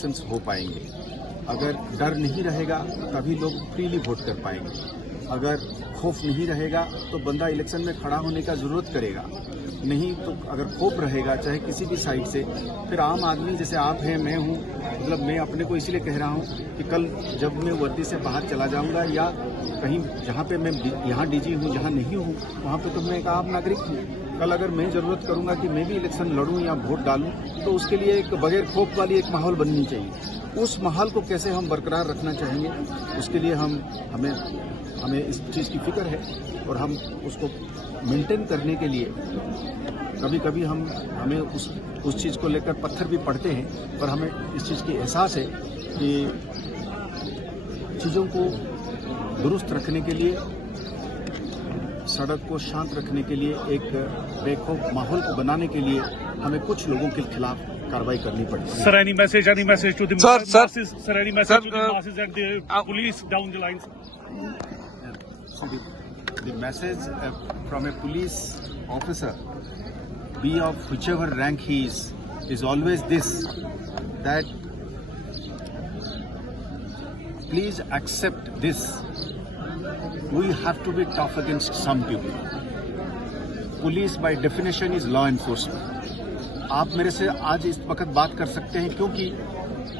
Elections हो पाएंगे। अगर डर नहीं रहेगा तभी लोग फ्रीली वोट कर पाएंगे। अगर खौफ नहीं रहेगा तो बंदा इलेक्शन में खड़ा होने का जरूरत करेगा नहीं। तो अगर खौफ रहेगा चाहे किसी भी साइड से, फिर आम आदमी जैसे आप हैं, मैं हूँ, मतलब मैं अपने को इसलिए कह रहा हूँ कि कल जब मैं वर्दी से बाहर चला जाऊँगा या कहीं जहाँ पे मैं यहाँ डीजी हूँ जहाँ नहीं हूँ वहाँ पे तो मैं एक आम नागरिक हूँ। कल अगर मैं जरूरत करूँगा कि मैं भी इलेक्शन लड़ूँ या वोट डालूँ तो उसके लिए एक बगैर खौफ वाली एक माहौल बननी चाहिए। उस माहौल को कैसे हम बरकरार रखना चाहेंगे, उसके लिए हमें इस चीज़ की फिक्र है और हम उसको मेंटेन करने के लिए कभी कभी हमें उस चीज़ को लेकर पत्थर भी पड़ते हैं, पर हमें इस चीज़ की एहसास है कि चीज़ों को दुरुस्त रखने के लिए, सड़क को शांत रखने के लिए, एक बेखौफ माहौल को बनाने के लिए हमें कुछ लोगों के खिलाफ कार्रवाई करनी पड़ती है। Sir, any message to the masses? Sir, any message to the masses and the police down the lines? So the message from a police officer, be of whichever rank he is always this, that please accept this. We have to be tough against some people. Police by definition is law enforcement. आप मेरे से आज इस वक्त बात कर सकते हैं क्योंकि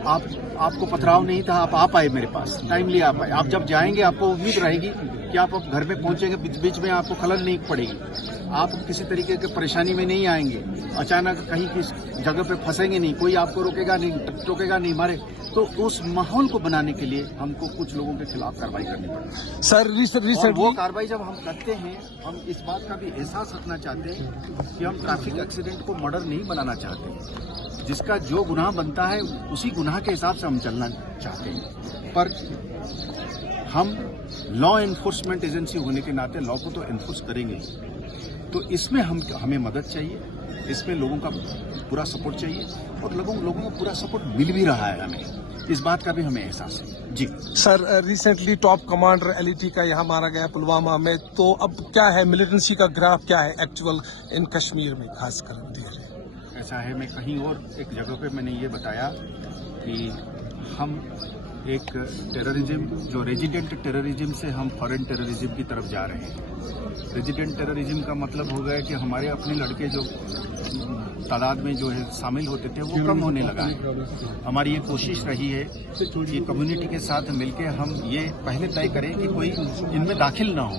आपको पथराव नहीं था, आप आए मेरे पास, टाइमली आप आए। आप जब जाएंगे आपको उम्मीद रहेगी कि आप घर में पहुंचेंगे, बीच में आपको खलल नहीं पड़ेगी, आप किसी तरीके की परेशानी में नहीं आएंगे, अचानक कहीं किस जगह पे फंसेंगे नहीं, कोई आपको रोकेगा नहीं मारे। तो उस माहौल को बनाने के लिए हमको कुछ लोगों के खिलाफ कार्रवाई करनी पड़ेगी। सर, वो कार्रवाई जब हम करते हैं, हम इस बात का भी एहसास रखना चाहते हैं कि हम ट्रैफिक एक्सीडेंट को मर्डर नहीं बनाना चाहते। जिसका जो गुनाह बनता है उसी गुनाह के हिसाब से हम चलना चाहते हैं। पर हम लॉ एनफोर्समेंट एजेंसी होने के नाते लॉ को तो एनफोर्स करेंगे, तो इसमें हमें मदद चाहिए, इसमें लोगों का पूरा सपोर्ट चाहिए और लोगों का पूरा सपोर्ट मिल भी रहा है हमें, इस बात का भी हमें एहसास है। जी sir, recently top commander LeT का यहाँ मारा गया पुलवामा में, तो अब क्या है मिलिटेंसी का ग्राफ क्या है एक्चुअल इन कश्मीर में खासकर? ऐसा है, मैं कहीं और एक जगह पे मैंने ये बताया कि हम एक टेररिज्म जो रेजिडेंट टेररिज्म से हम फॉरेन टेररिज्म की तरफ जा रहे हैं। रेजिडेंट टेररिज्म का मतलब हो गया कि हमारे अपने लड़के जो तादाद में जो है शामिल होते थे वो कम होने लगा है। हमारी ये कोशिश रही है कि कम्युनिटी के साथ मिलकर हम ये पहले तय करें कि कोई इनमें दाखिल ना हो,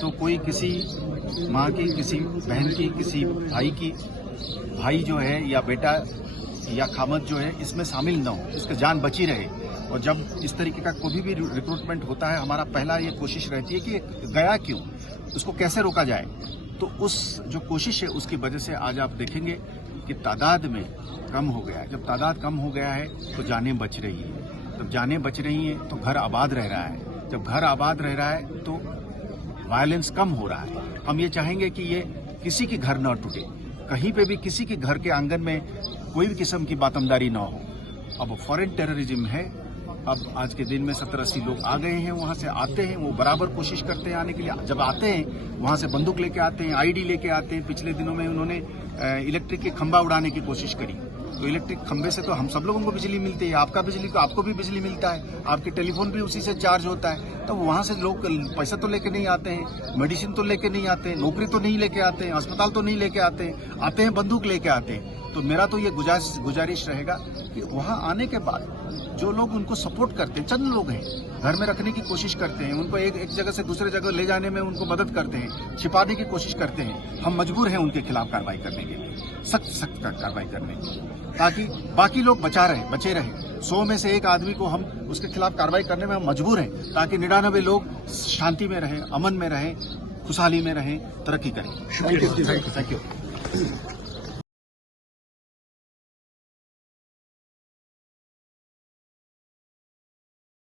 तो कोई किसी माँ की, किसी बहन की, किसी भाई जो है या बेटा या खामद जो है इसमें शामिल ना हो, इसका जान बची रहे। और जब इस तरीके का कोई भी रिक्रूटमेंट होता है, हमारा पहला ये कोशिश रहती है कि गया क्यों, उसको कैसे रोका जाए। तो उस जो कोशिश है उसकी वजह से आज आप देखेंगे कि तादाद में कम हो गया है। जब तादाद कम हो गया है तो जानें बच रही है, जब जानें बच रही हैं तो घर आबाद रह रहा है, जब घर आबाद रह रहा है तो वायलेंस कम हो रहा है। हम ये चाहेंगे कि ये किसी की घर न टूटे, कहीं पे भी किसी के घर के आंगन में कोई भी किस्म की बातमदारी ना हो। अब फॉरेन टेररिज्म है, अब आज के दिन में 70-80 लोग आ गए हैं, वहाँ से आते हैं, वो बराबर कोशिश करते हैं आने के लिए। जब आते हैं वहाँ से बंदूक लेके आते हैं, आईडी लेके आते हैं। पिछले दिनों में उन्होंने इलेक्ट्रिक के खंभा उड़ाने की कोशिश करी, तो इलेक्ट्रिक खंभे से तो हम सब लोगों को बिजली मिलती है, आपको भी बिजली मिलता है, आपके टेलीफोन भी उसी से चार्ज होता है। तो वहाँ से लोग पैसा तो लेके नहीं आते हैं, मेडिसिन तो लेके नहीं आते हैं, नौकरी तो नहीं लेके आते हैं, अस्पताल तो नहीं लेके आते हैं बंदूक लेके आते हैं। तो मेरा तो ये गुजारिश रहेगा कि वहाँ आने के बाद जो लोग उनको सपोर्ट करते हैं, चंद लोग हैं, घर में रखने की कोशिश करते हैं, उनको एक जगह से दूसरे जगह ले जाने में उनको मदद करते हैं, छिपाने की कोशिश करते हैं, हम मजबूर हैं उनके खिलाफ कार्रवाई करने के लिए, सख्त कार्रवाई करने के लिए, ताकि बाकी लोग बचे रहे। 100 में से एक आदमी को हम उसके खिलाफ कार्रवाई करने में हम मजबूर हैं, ताकि 99 लोग शांति में रहें, अमन में रहें, खुशहाली में रहें, तरक्की करें। Thank you.